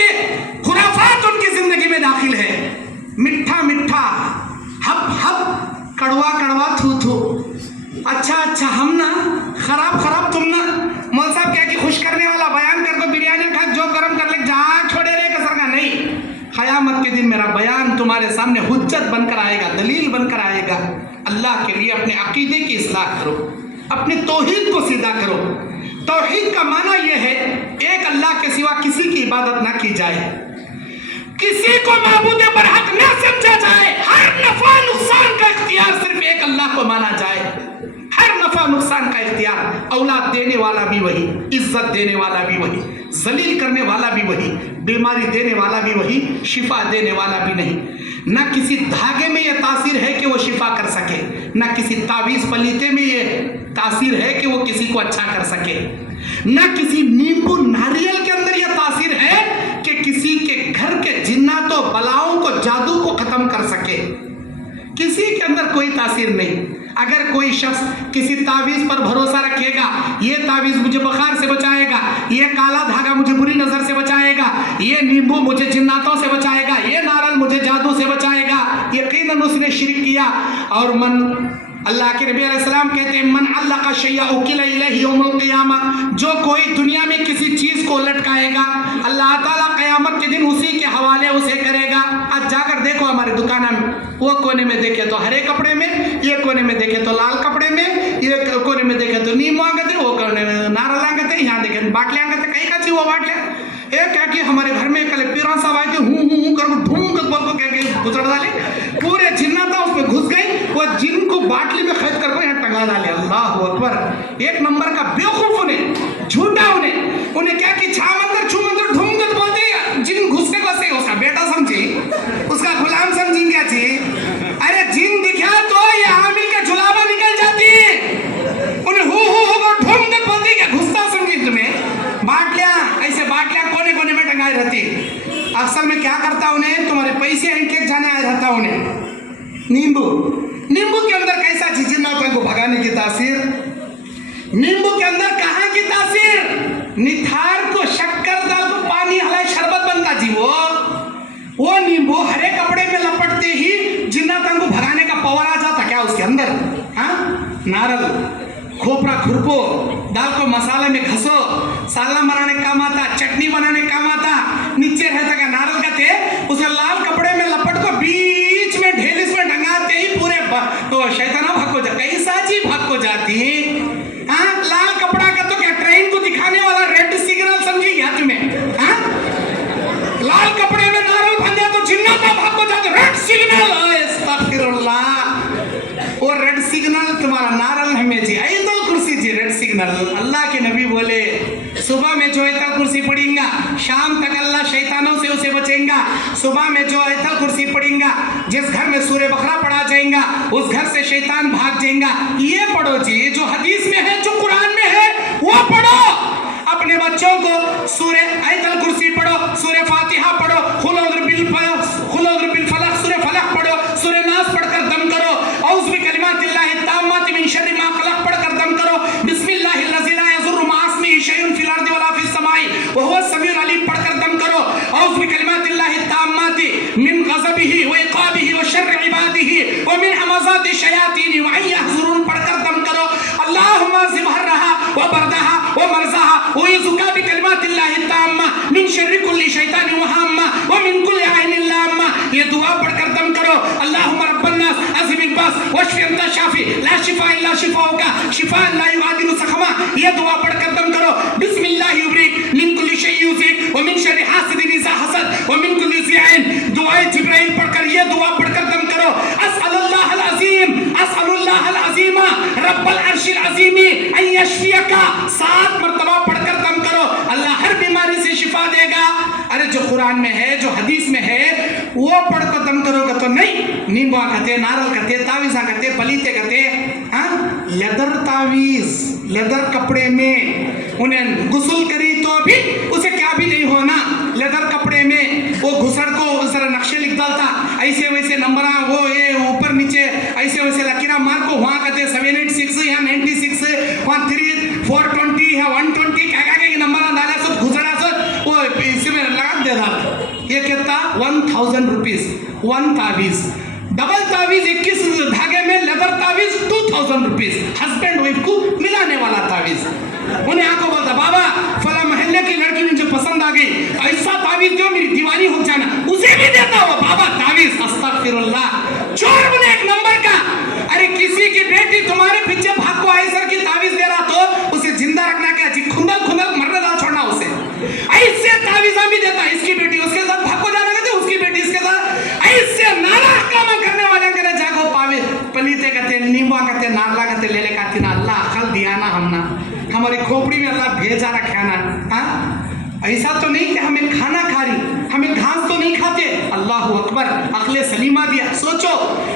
के खुराफात उनकी जिंदगी में दाखिल है। मिठा मिठा, हप हप, कड़वा कड़वा, थू थू। अच्छा हम ना खराब तुम ना। मौल साहब क्या कि खुश करने वाला बयान कर दो, बिरयानी खा, जो गरम कर ले, जहाँ छोड़े रहे कसर का नहीं। क़यामत के दिन मेरा बयान तुम्हारे सामने हुज्जत बनकर आएगा, दलील बनकर आएगा। अल्लाह के लिए अपने अकीदे की इस्लाह करो, अपने तौहीद को सीधा करो। तौहीद का माना यह है एक अल्लाह के सिवा किसी की इबादत ना की जाए, किसी को माबूद बरहक न समझा जाए, हर नफा नुकसान का इख्तियार सिर्फ एक अल्लाह को माना जाए। हर नफा नुकसान का इख्तियार, औलाद देने वाला भी वही, इज्जत देने वाला भी वही, जलील करने वाला भी वही, बीमारी देने वाला भी वही, शिफा देने वाला भी नहीं। न किसी धागे में यह तासीर है कि वो शिफा कर सके, न किसी तावीज़ पलीते में ये तासीर है कि वो किसी को अच्छा कर सके, न किसी नींबू नारियल के अंदर यह तासीर है कि किसी के घर के जिन्नातों बलाओं को, जादू को खत्म कर सके। किसी के अंदर कोई तासीर नहीं। अगर कोई शख्स किसी तावीज़ पर भरोसा रखेगा, ये तावीज़ मुझे बुखार से बचाएगा, ये काला धागा मुझे बुरी नज़र से बचाएगा, ये नींबू मुझे जिन्नातों से बचाएगा, ये नारल मुझे जादू से बचाएगा, यकीनन उसने शिरक किया। और अल्लाह के नबी अलैहिस्सलाम कहते हैं, मन अल्लाह शैया उकिला इलैहि यौमुल क़ियामा, जो कोई दुनिया में किसी चीज़ को लटकाएगा, अल्लाह ताला क़यामत के दिन उसी के हवाले उसे करेगा। आज जाकर देखो हमारे दुकान में, वो कोने में देखे तो हरे कपड़े में, ये कोने में देखे तो लाल कपड़े में, ये कोने में देखे तो नींबू आगते, वो कोने में नारल आगते, यहाँ देखे बाटले आगते, कहीं का चीज वो बाटले। एक क्या कि हमारे घर में कल पीरा साहब आए थे, हूँ कर ढूंढ कर बोल को क्या घुसड़ डाले, पूरे जिन्ना था उसमें घुस गई, वो जिन को बाटली में खरीद कर यहाँ टंगा डाले। अल्लाह अकबर, एक नंबर का बेवकूफ उन्हें, झूठा उन्हें क्या कि छा मंदिर छू मंदिर ढूंढ कर बोलते हैं, जिन घुसने को से उसका बेटा समझी, उसका गुलाम समझी, क्या चाहिए। अरे जिन दिखा तो ये आमिर के जुलाबा निकल जाती है, उन्हें हो ढूंढ कर बोलती क्या घुसता समझी तुम्हें। बाटलियां ऐसे बाटलियां कोने कोने में टंगाई रहती, अक्सर में क्या करता उन्हें, तुम्हारे पैसे इनके जाने आया रहता उन्हें। नींबू के अंदर कैसा चीज जिन्नातों को भगाने की तासीर, नींबू के अंदर कहाँ की तासीर, निथार को शक्कर डाल को पानी हलाए शरबत बनता जी वो नींबू हरे कपड़े में लपटते ही जिन्नातों को भगाने का पावर आ जाता क्या उसके अंदर। हाँ, नारल खोपरा खुरपो दाल को मसाले में घसो, सालन बनाने काम आता, चटनी बनाने काम आता, नीचे रहता का नारल का थे, उसे लाल कपड़े में लपट को बीच में ढेलिस में ढंगाते ही पूरे तो शैताना भाग को कैसा जी भाग को जाती। हाँ, लाल कपड़ा का तो क्या ट्रेन को दिखाने वाला रेड सिग्नल समझी क्या तुम्हें। हाँ, लाल कपड़े में नारल बंधे तो जिन्ना का भाग को जाते, रेड सिग्नल। वो रेड सिग्नल तुम्हारा नारल हमें जी आई तो कुर्सी जी रेड सिग्नल। अल्लाह के नबी बोले, सुबह में जो आयतल कुर्सी पढ़ेगा शाम तक अल्लाह शैतानों से उसे बचेगा। सुबह में जो आयतल कुर्सी पढ़ेगा, जिस घर में सूरह बकरा पढ़ा जाएगा उस घर से शैतान भाग जाएगा। ये पढ़ो जी, जो हदीस में है, जो कुरान में है वो पढ़ो। अपने बच्चों को सूरह आयतल कुर्सी पढ़ो, सूरह फातिहा पढ़ो, खुल बिल फलक सूरह फलक पढ़ो, सूरह नास पढ़कर दम करो, औज़ु बिकलिमातिल्लाहि ताम्माति मिन शर्रि मा खलक पढ़कर दम करो, बिस्मिल्लाहिल्लज़ी ला यज़ुर्रु मा इस्मिही शैउन फिल अर्दि वला फिस समाई व हुवा समीउल अलीम पढ़कर दम करो, औज़ु बिकलिमातिल्लाहि ताम्माति मिन गज़बिही व इक़ाबिही व शर्रि इबादिही व मिन हमाज़ाति शयातीन व अन यहज़ुरून पढ़कर दम करो। अल्लाहुम्मा ज़िबहरहा व बरदहा व मरज़हा व युज़ुका बिकलिमातिल्लाहि ताम्मा मिन शर्रि कुल्लि शैतानिन व हाम्मा व मिन कुल्लि आइनिन लाम्मा। ये दुआ पढ़कर दम करो। अल्लाहुम्मा रब्बन नास अज़हिबिल बास वश्फि अंता शाफी ला शिफा इल्ला शिफाउका शिफाअन ला युगादिरु सक़मा। ये दुआ पढ़कर दम करो। बिस्मिल्लाहि युब्रिक मिन कुल्लि शैइन युज़िक व मिन शर्रि हासिदिन इज़ा हसद व मिन कुल्लि ज़ी ऐन। दुआए जिब्राइल पढ़कर ये दुआ पढ़कर दम करो। अस्अलुल्लाहल अज़ीम अस्अलुल्लाहल अज़ीमा रब्बल अर्शिल अज़ीमी अन यशफियका। 7 मर्तबा पढ़कर दम करो, अल्लाह हर बीमारी से शिफा देगा। अरे जो कुरान में है, जो हदीस में है वो पढ़कर दम करोगे तो नहीं। नींबू कहते, नारल कहते, तावीज़ा कहते, पलीते कहते। हाँ, लेदर तावीज़, लेदर कपड़े में उन्हें गुस्ल करी तो भी उसे क्या भी नहीं होना। लेदर कपड़े में वो घुसड़ को उस तरह नक्शे लिख डालता, ऐसे वैसे नंबर वो ये ऊपर नीचे ऐसे वैसे लकीरा मार को वहाँ कहते 786 या 96 वहाँ 3 420 या 120 क्या क्या नंबर डाला सब घुसड़ा सब वो इसी में लगा दे रहा 1000 रुपीज, 1 तावीज। डबल तावीज 21 धागे में, लेदर तावीज 2000 रुपीज, हस्बैंड वाइफ को मिलाने वाला तावीज। उन्हें आंखों बोलता, बाबा फला महल्ले की लड़की मुझे पसंद आ गई, ऐसा तावीज दो मेरी दीवानी हो जाना। उसे भी देता हो बाबा तावीज। अस्तगफिरुल्लाह। चोर बोले एक नंबर का। अरे किसी की बेटी तुम्हारे पीछे भाग को आई सर की तावीज दे रहा तो उसे जिंदा रखना क्या जी, खुंदल खुंदल मरने दाल छोड़ना उसे। ऐसे तावीजा भी देता, इसकी बेटी उसके साथ भाग को जाना कहते, उसकी बेटी इसके साथ। ऐसे नाना काम करने वाले करे जागो पावे पलीते कहते, नींबा कहते, नाला कहते, ले ले कहते ना। अल्लाह अकल दिया ना हमना, हमारी खोपड़ी में अल्लाह भेजा रखा ना। हाँ ऐसा तो नहीं कि हमें खाना खा रही, हमें घास तो नहीं खाते। अल्लाह अकबर, अकले सलीमा दिया। सोचो,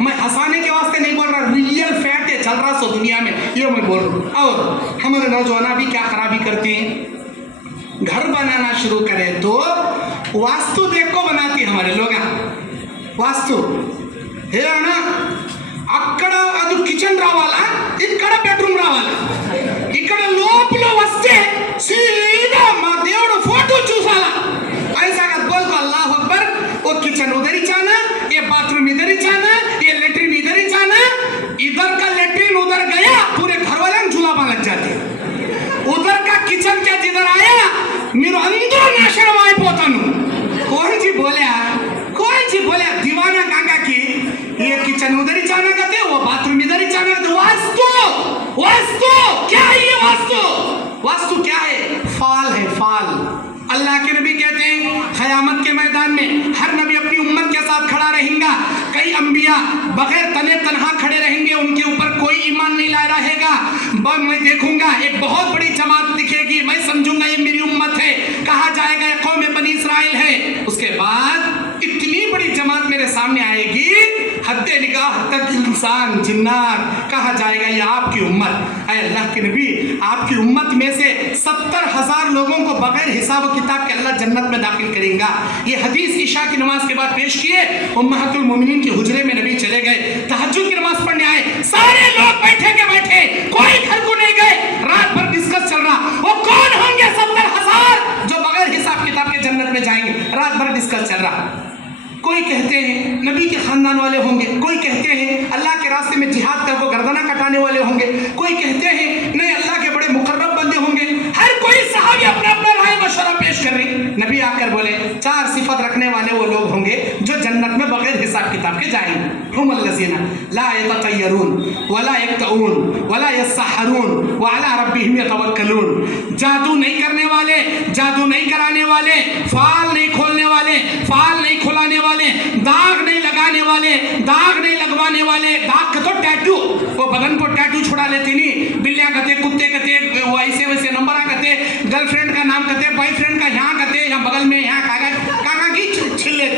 मैं हंसाने के वास्ते नहीं बोल रहा, रियल फैक्ट है, चल रहा सो दुनिया में, ये मैं बोल रहा हूँ। और हमारे नौजवान भी क्या खराबी करते हैं, घर बनाना शुरू करें तो वास्तु देख को बनाती है हमारे लोग। वास्तु हे ना అక్కడ అది కిచెన్ రావాలా, ఇక్కడ బెడ్రూమ్ రావాలా, ఇక్కడ లోపల వస్తే सीधा మా దేవుడు फोटो చూసాలా। ऐसा का बोल को अल्लाह अकबर। वो किचन उधर ही जाना, ये बाथरूम इधर ही जाना, ये लेटरिन इधर ही जाना। इधर का लेटरिन उधर गया, पूरे घर वाले जुलाबा लग जाते। उधर का किचन क्या जिधर आया మీరు అందరూ నాశనం అయిపోతాను। कोई जी बोले, कोई जी बोले दीवाना काका की ये किचन उधर ही जाना कहते, वो बाथरूम इधर ही जाना कहते। वास्तु, वास्तु क्या है ये वास्तु? वास्तु क्या है? फाल है, फाल। अल्लाह के नबी कहते हैं क़यामत के मैदान में हर नबी अपनी उम्मत के साथ खड़ा रहेगा। कई अंबिया बगैर तने तनहा खड़े रहेंगे, उनके ऊपर कोई ईमान नहीं ला रहेगा। मैं देखूंगा एक बहुत बड़ी जमात दिखेगी, मैं समझूंगा ये मेरी उम्मत है, कहा जाएगा ये कौम बनी इस्राइल है। उसके बाद इतनी बड़ी जमात मेरे सामने आएगी, हद्दे निगाह तक इंसान जिन्नात, कहा जाएगा ये आपकी उम्मत। ऐ अल्लाह के नबी, आपकी उम्मत में से 70,000 लोगों को बगैर हिसाब किताब के अल्लाह जन्नत में दाखिल करेगा। ये हदीस ईशा की नमाज के बाद पेश किए, उम्महातुल मोमिनीन के हुजरे में नबी चले गए, तहज्जुद की नमाज पढ़ने आए, सारे लोग बैठे के बैठे, कोई घर को नहीं गए। रात भर डिस्कस चल रहा, वो कौन होंगे 70,000 जो बगैर हिसाब किताब के जन्नत में जाएंगे। रात भर डिस्कस चल रहा। कोई कहते हैं नबी के खानदान वाले होंगे, कोई कहते हैं अल्लाह के रास्ते में जिहाद कर वो गर्दना कटाने वाले होंगे, कोई कहते हैं नहीं अल्लाह के बड़े मुकर्रब बंदे होंगे। हर कोई सहाबी अपना अपना राय मशवरा पेश कर रही। नबी आकर बोले 4 सिफत रखने वाले वो लोग होंगे जो जन्नत में बगैर हिसाब किताब के जाएंगे। हुमुल्लज़ीना ला यततय्यरून वला यक्तऊन वला यस्सहरून व अला रब्बिहिम यतवक्कलून। जादू नहीं करने वाले, जादू नहीं कराने वाले, फाल नहीं खोलने वाले, फाल नहीं खुलाने वाले, दाग नहीं लगाने वाले, दाग नहीं लगवाने वाले। दाग का तो टैटू, वो बदन को टैटू छुड़ा लेते नहीं। बिल्लियां कहते, कुत्ते कहते, वो ऐसे वैसे नंबर कहते, गर्लफ्रेंड का नाम कहते, बॉयफ्रेंड का यहाँ कहते, यहाँ बगल में यहाँ काका की छिल्ले।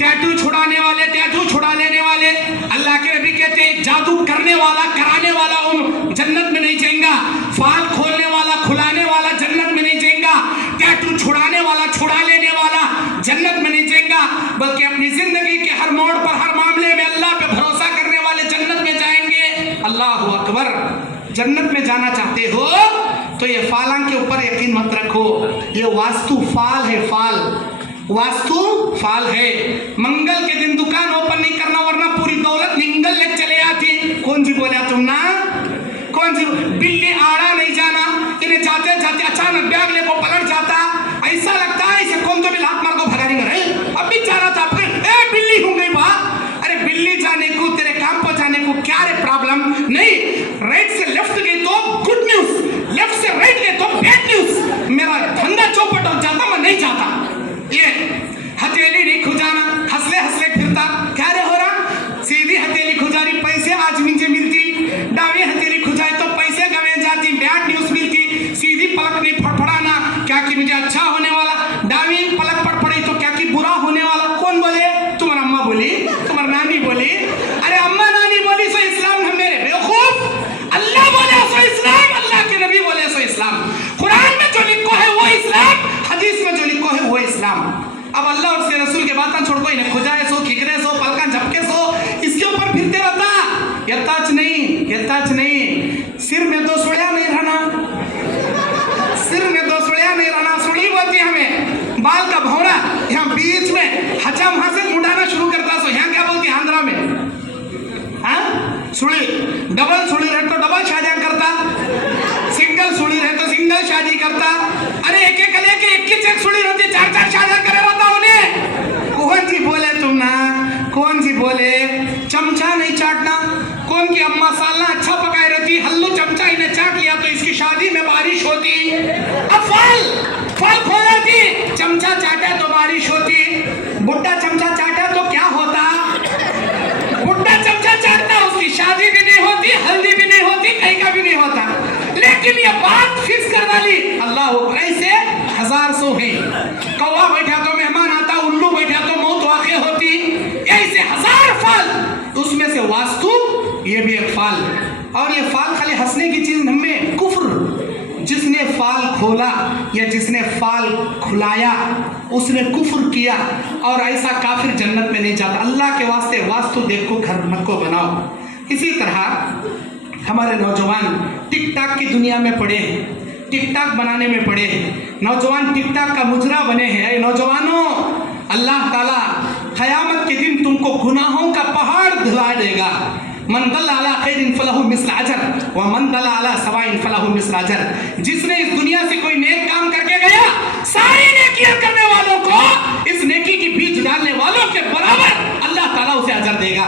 टैटू छुड़ाने वाले, टैटू छुड़ा लेने वाले। अल्लाह के नबी कहते जादू करने वाला, कराने वाला जन्नत में नहीं जाएगा। फाल खोलने वाला, खुलाने वाला जन्नत में नहीं जाएगा। टैटू छुड़ाने वाला, छुड़ा लेने वाला जन्नत में नहीं जाएगा, बल्कि अपनी जिंदगी के हर मोड़ पर, हर मामले में अल्लाह पे भरोसा करने वाले जन्नत में जाएंगे। अल्लाह अकबर। जन्नत में जाना चाहते हो तो ये फालां के ऊपर यकीन मत रखो, ये वास्तु फाल है, फाल, वास्तु फाल है। मंगल के दिन दुकान ओपन नहीं करना, वरना पूरी दौलत निंगल ले चले आती। कौन जी बोला तुम ना, कौन सी बिल्ली आड़ा नहीं जाना, इन्हें जाते जाते अचानक बैग लेको पलट जाता, ऐसा लगता है इसे कौन तो भी लात मार को भगा नहीं रहे। अब भी जा रहा था, ए बिल्ली हो गई बा। अरे बिल्ली जाने को, तेरे काम पर जाने को क्या रे प्रॉब्लम नहीं। राइट से लेफ्ट गई तो गुड न्यूज, लेफ्ट से राइट गई तो बैड न्यूज। मेरा धंधा चौपट हो जाता, मैं नहीं जाता। ये हथेली नहीं खुजाना, हंसले हंसले फिरता, क्या रे हो रहा, सीधी हथेली खुजारी पैसे आज मुझे मिलती, डावी हथेली खुजाए तो पैसे गवे जाती, बैड न्यूज मिलती। सीधी पलक नहीं फड़फड़ाना, क्या कि मुझे अच्छा होने वाला, डावी पलक फड़फड़ी तो क्या कि बुरा होने वाला। कौन बोले? तुम्हारा अम्मा बोली, तुम्हारी नानी बोली। अरे अम्मा नानी बोली सो इस्लाम है मेरे बेवकूफ। अल्लाह बोले सो इस्लाम, अल्लाह के नबी बोले सो इस्लाम। कुरान में जो लिखो है वो इस्लाम, हदीस में जो लिखो है वो इस्लाम। अब अल्लाह और उसके रसूल के बातें छोड़ को इन्हें खुजाए सो, खिकरे सो, पलका झपके सो, इसके ऊपर फिरते रहता। यताच नहीं, यताच नहीं। सिर में तो सुड़िया नहीं रहना, सिर में तो सुड़िया नहीं रहना। सुड़ी बोलती हमें, बाल का भौरा यहाँ बीच में हचा वहां से मुंडाना शुरू करता सो यहाँ क्या बोलती आंध्रा में हाँ सुड़ी डबल सुड़ी रहे तो डबल शादी करता सिंगल सुड़ी रहे तो सिंगल शादी करता अरे एक एक लेके 21 सुड़ी रहती 4-4 शादी करे रहता उन्हें कौन सी बोले तुम ना कौन सी बोले चमचा नहीं चाटना कौन की अम्मा सालना अच्छा पकाए रहती हल्लू चमचा इन्हें चाट लिया तो इसकी शादी में बारिश होती अब फल खोला थी चमचा चाटा तो बारिश होती बुड्ढा चमचा चाटा तो क्या होता बुड्ढा चमचा चाटता उसकी शादी भी नहीं होती हल्दी भी नहीं होती कहीं का भी नहीं होता लेकिन ये बात फिक्स कर डाली अल्लाह ऐसे हजार सौ है कौवा बैठा तो मेहमान आता उल्लू बैठा तो मौत वाक़ई होती ऐसे हजार फल उसमें से वास्तु ये भी एक फल और ये फल खाली हंसने की चीज हमें कुफ्र जिसने फाल खोला या जिसने फाल खुलाया उसने कुफ्र किया और ऐसा काफिर जन्नत में नहीं जाता अल्लाह के वास्ते वास्तु देखो घर मत को बनाओ इसी तरह हमारे नौजवान टिकटॉक की दुनिया में पड़े हैं टिकटॉक बनाने में पड़े हैं नौजवान टिकटॉक का मुजरा बने हैं नौजवानों अल्लाह ताला क़यामत के दिन तुमको गुनाहों का पहाड़ ढला देगा मन दल्ला अला खैरिन फलहु मिस्ल अजर व मन दल्ला अला सवाइन फलहु मिस्ल अजर जिसने इस दुनिया से कोई नेक काम करके गया सारी नेकियां करने वालों को इस नेकी की बीज डालने वालों के बराबर अल्लाह ताला उसे अजर देगा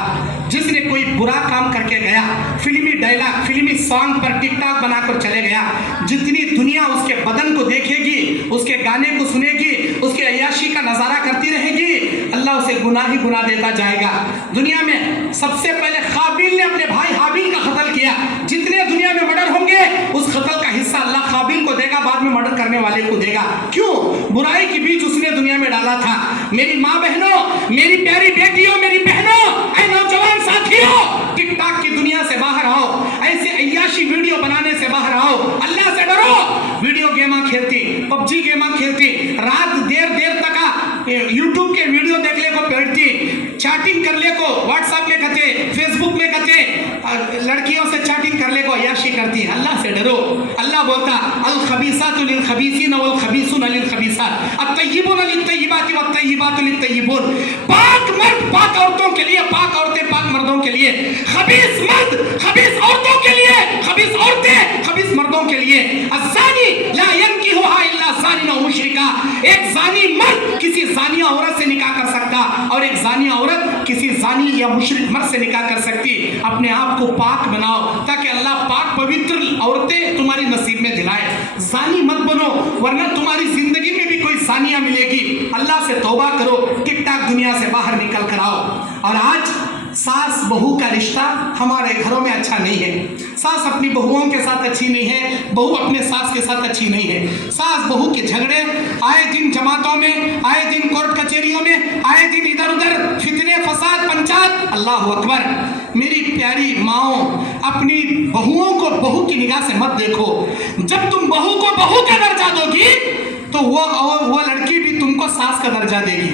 जिसने कोई बुरा काम करके गया फिल्मी डायलॉग फिल्मी सॉन्ग पर टिकटॉक बनाकर चले गया जितनी दुनिया उसके बदन को देखेगी उसके गाने को सुनेगी उसके अय्याशी का नजारा करती रहेगी अल्लाह उसे गुनाह ही गुनाह देता जाएगा दुनिया में सबसे पहले काबिल ने अपने भाई हाबिल का कत्ल किया जितने दुनिया में मर्डर होंगे उस कत्ल का हिस्सा अल्लाह काबिल को देगा बाद में मर्डर करने वाले को देगा क्यों बुराई के बीच उसने दुनिया में डाला था मेरी माँ बहनों मेरी प्यारी बेटियों मेरी बहनों ऐ नौजवान साथियों टिकटॉक की दुनिया से बाहर आओ ऐसे अय्याशी वीडियो बनाने से बाहर आओ अल्लाह से डरो वीडियो गेमा खेलती पबजी गेमा खेलती रात देर तक यूट्यूब के वीडियो देख ले को बैठती चैटिंग कर ले को व्हाट्सएप में कहते फेसबुक में कहते लड़कियों से चैटिंग कर ले को अय्याशी करती है अल्लाह से डरो अल्लाह बोलता अल खबीसातु लिल खबीसीन वल खबीसून लिल खबीसात अत-तय्यिबून लित तय्यिबाति वत तय्यिबातु लित तय्यिबून पाक मर्द पाक औरतों के लिए पाक औरतें पाक मर्दों के लिए खबीस मर्द खबीस औरतों के लिए खबीस औरतें खबीस मर्दों के लिए अज़्ज़ानी ला यनकिहुहा इल्ला ज़ानिन व मुशरिका एक ज़ानी मर्द किसी ज़ानिया औरत से निकाह कर सकता और एक ज़ानिया औरत किसी ज़ानी या मुशरिक मर्द से निकाह कर सकती अपने आप को पाक बनाओ ताकि अल्लाह पाक पवित्र औरतें तुम्हारी नसीब में दिलाए ज़ानी मत बनो वरना तुम्हारी जिंदगी में भी कोई ज़ानिया मिलेगी अल्लाह से तौबा करो टिकटॉक दुनिया से बाहर निकल कर आओ और आज सास बहू का रिश्ता हमारे घरों में अच्छा नहीं है सास अपनी बहुओं के साथ अच्छी नहीं है बहू अपने सास के साथ अच्छी नहीं है सास बहू के झगड़े आए दिन जमातों में आए दिन कोर्ट कचहरियों में आए दिन इधर उधर फितने फसाद पंचायत अल्लाह अकबर मेरी प्यारी माओ अपनी बहुओं को बहू की निगाह से मत देखो जब तुम बहू को बहू का दर्जा दोगी तो वो लड़की भी तुमको सास का दर्जा देगी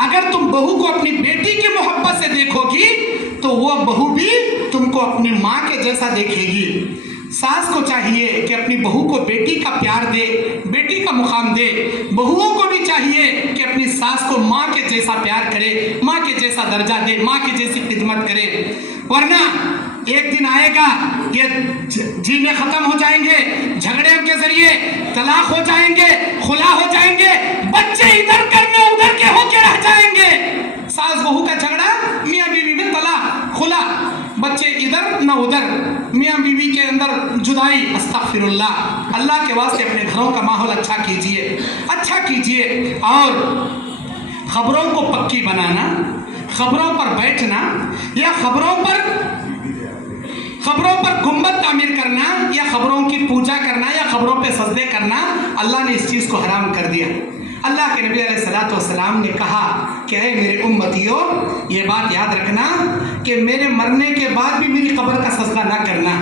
अगर तुम बहू को अपनी बेटी की मोहब्बत से देखोगी तो वो बहू भी तुमको अपनी माँ के जैसा देखेगी सास को चाहिए कि अपनी बहू को बेटी का प्यार दे बेटी का मुकाम दे बहुओं को भी चाहिए कि अपनी सास को माँ के जैसा प्यार करे माँ के जैसा दर्जा दे माँ की जैसी खिदमत करे वरना एक दिन आएगा ये जीने खत्म हो जाएंगे झगड़े के जरिए तलाक हो जाएंगे खुला हो जाएंगे बच्चे इधर करने उधर के होके रह जाएंगे सास बहू का झगड़ा मियाँ बीवी में तलाक खुला बच्चे इधर न उधर मियाँ बीवी के अंदर जुदाई अस्तगफिरुल्लाह अल्लाह के वास्ते अपने घरों का माहौल अच्छा कीजिए और खबरों को पक्की बनाना खबरों पर बैठना या खबरों पर गुम्बद तामीर करना या खबरों की पूजा करना या खबरों पे सजदे करना अल्लाह ने इस चीज़ को हराम कर दिया अल्लाह के नबी अलैहिस्सलातु वस्सलाम ने कहा कि ऐ मेरे उम्मतियों ये बात याद रखना कि मेरे मरने के बाद भी मेरी कब्र का सजदा ना करना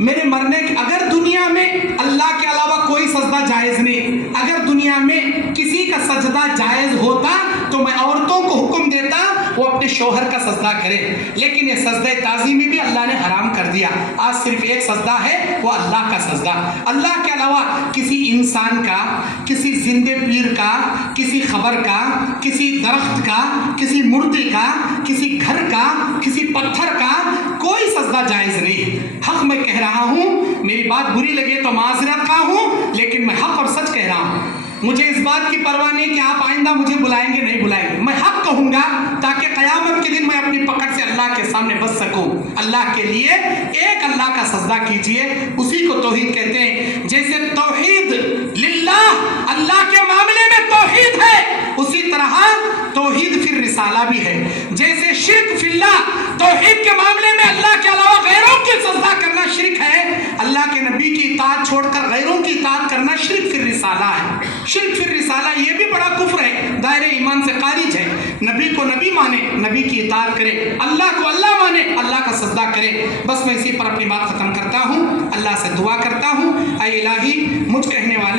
मेरे मरने के अगर दुनिया में अल्लाह के अलावा कोई सजदा जायज़ नहीं अगर दुनिया में किसी का सजदा जायज़ होता तो मैं औरतों को हुक्म देता वो अपने शोहर का सजदा करे, लेकिन ये सजदे ताज़ीमी भी अल्लाह ने हराम कर दिया। आज सिर्फ एक सजदा है, वो अल्लाह का सजदा। अल्लाह के अलावा किसी इंसान का, किसी जिंदे पीर का, किसी खबर का, किसी दरख्त का, किसी मुर्दे का, किसी घर का, किसी पत्थर का कोई सजदा जायज़ नहीं। हक मैं कह रहा हूँ, मेरी बात बुरी लगे तो माजरत का हूँ, लेकिन मैं हक और सच कह रहा हूँ। मुझे इस बात की परवाह नहीं कि आप आइंदा मुझे बुलाएंगे नहीं बुलाएंगे, मैं हक कहूँगा ताकि क़यामत के दिन मैं अपनी पकड़ से अल्लाह के सामने बच सकूँ। अल्लाह के लिए एक अल्लाह का सजदा कीजिए, उसी को तौहीद कहते हैं। जैसे तौहीद लिल्लाह, अल्लाह के मामले में तौहीद है, उसी तरह तौहीद फिर रिसाला भी है। जैसे शिर्क फिल्लाह, तौहीद के मामले में अल्लाह के अलावा गैरों की सजदा करना शिर्क है, अल्लाह के नबी की इताअत छोड़कर गैरों की इताअत करना शिर्क फिर रिसाला है। शिर्क फिर रिसाला ये भी बड़ा कुफ्र है, दायरे ईमान से खारिज है। नबी को नबी माने, नबी की इताअत करे, अल्लाह को अल्लाह माने, अल्लाह का सजदा करे। बस मैं इसी पर अपनी बात खत्म करता हूँ, अल्लाह से दुआ करता हूँ, ऐ इलाही मुझ कहने वाले